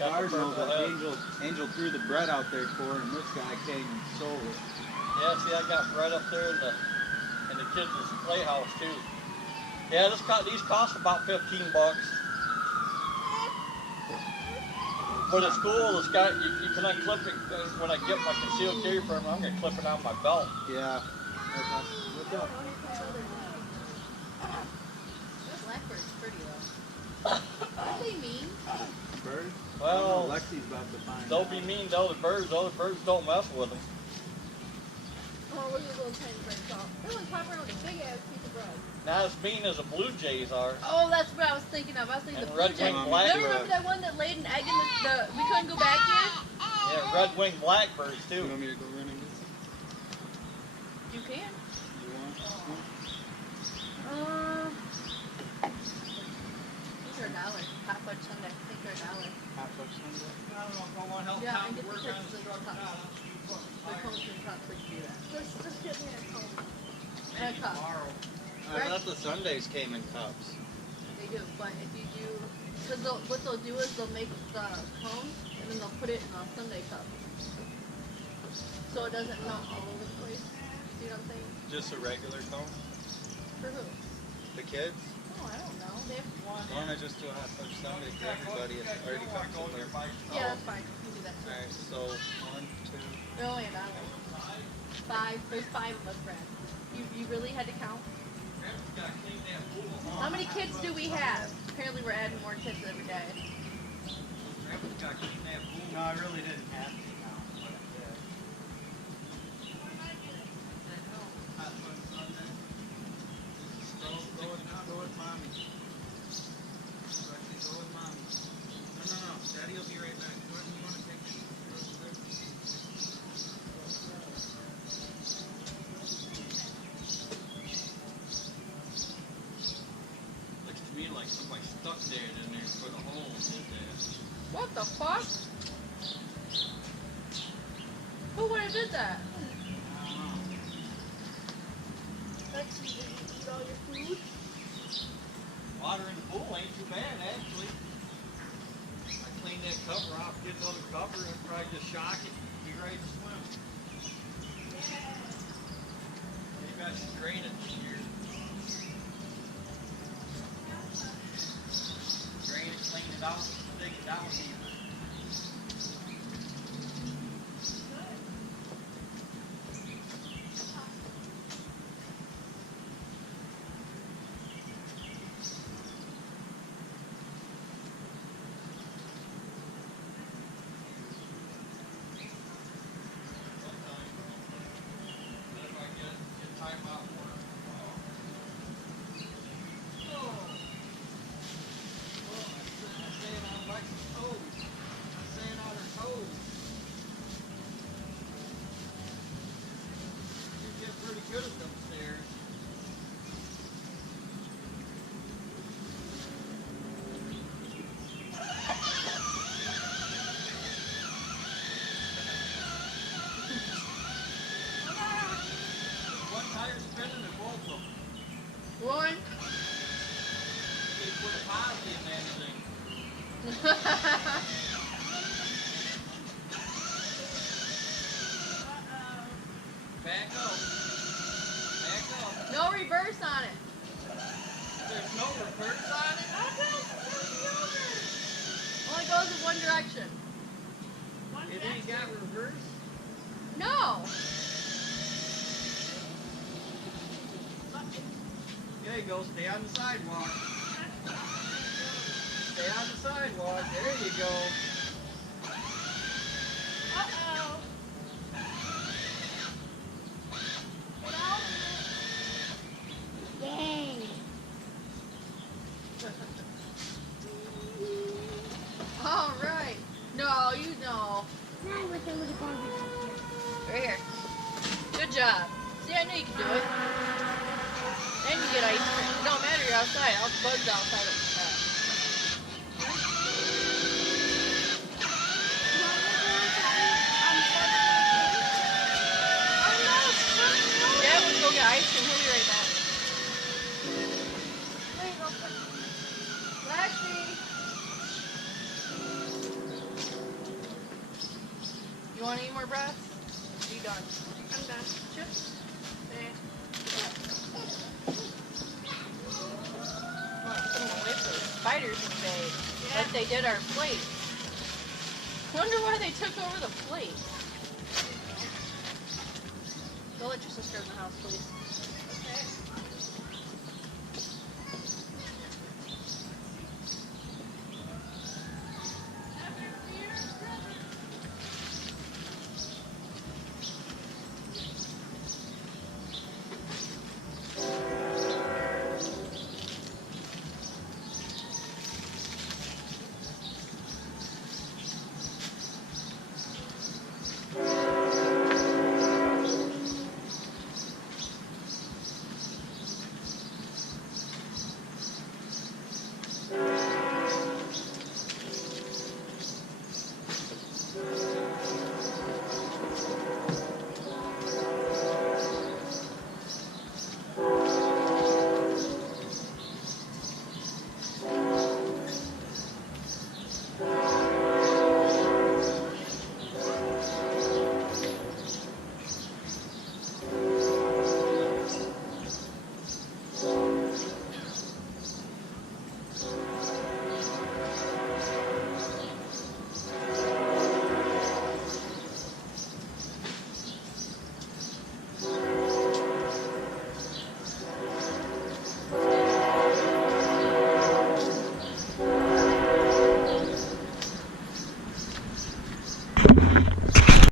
Cardinals that Angel threw the bread out there for, and this guy came and stole it. Yeah, see, I got bread up there in the kids' playhouse too. Yeah, these cost about $15. For the school, it's got you can unclip it when I get my concealed carry permit. I'm gonna clip it on my belt. Yeah. What's up? Blackbird's pretty though. Aren't they mean? Bird? Well, Lexi's about to find they'll out. be mean to other birds. Other birds don't mess with them. Oh, look at the little tiny bird call. That one's hopping around with a big ass piece of bread. Not as mean as the blue jays are. Oh, that's what I was thinking of. I was thinking And the blue jay. red-winged black. You remember that one that laid an egg in the we couldn't go back here? Yeah, red-winged blackbirds too. You want me to go run and get some? You can. You want? These are $1. Hot fudge sundae. I think they're $1. Hot fudge sundae? I don't know if I want to help Yeah, Tom and get the work kids on the his truck or cups. not. The cones and cups we can do that. Just get me a cone. And a cup. Tomorrow. I thought the Sundays came in cups. They do, but if you do, because what they'll do is they'll make the cone and then they'll put it in a sundae cup, so it doesn't melt all over the place. See what I'm saying? Just a regular cone? For who? The kids? Oh, I don't know. They have Why don't I just do a hot fudge sundae for everybody? It already comes in there. Yeah, that's fine. You can do that. Alright, so 1, 2. They're only $1. 5. There's 5 of us, Brad. You really had to count? How many kids do we have? Apparently we're adding more kids every day. No, I really didn't have to count, but I did. Hot fudge sundae. Go with mommy. Lexi, go with mommy. No. Daddy will be right back. Jordan, you want to take these? Looks to me like somebody stuck there in there for the hole and did that. What the fuck? Who would have did that? Lexi, did you eat all your food? Water in the pool ain't too bad, actually. I cleaned that cover off, get another cover, and probably just shock it, be ready to swim. Maybe I should drain it this year. Drain it, clean it out, dig it down deeper. Good at them stairs. One tire spinning or both of them? One. You put a positive in that thing. Back up. Back up. No reverse on it. There's no reverse on it. Only goes in one direction. It ain't got reverse. No. There you go. Stay on the sidewalk. Stay on the sidewalk. There you go. Uh-oh. Dang. All right. No, you know. Now we're done with the garbage. Right here. Good job. See, I knew you could do it. And you get ice cream. It don't matter, you're outside. All the bugs outside of Yeah, we'll go get ice cream. We'll be right back. Lexi. want any more breath? Are you done? I'm done. Chips? Eh. I want to put them away for the spiders today. Yeah. Like they did our plate. Wonder why they took over the plate. Go let your sister in the house, please. Okay.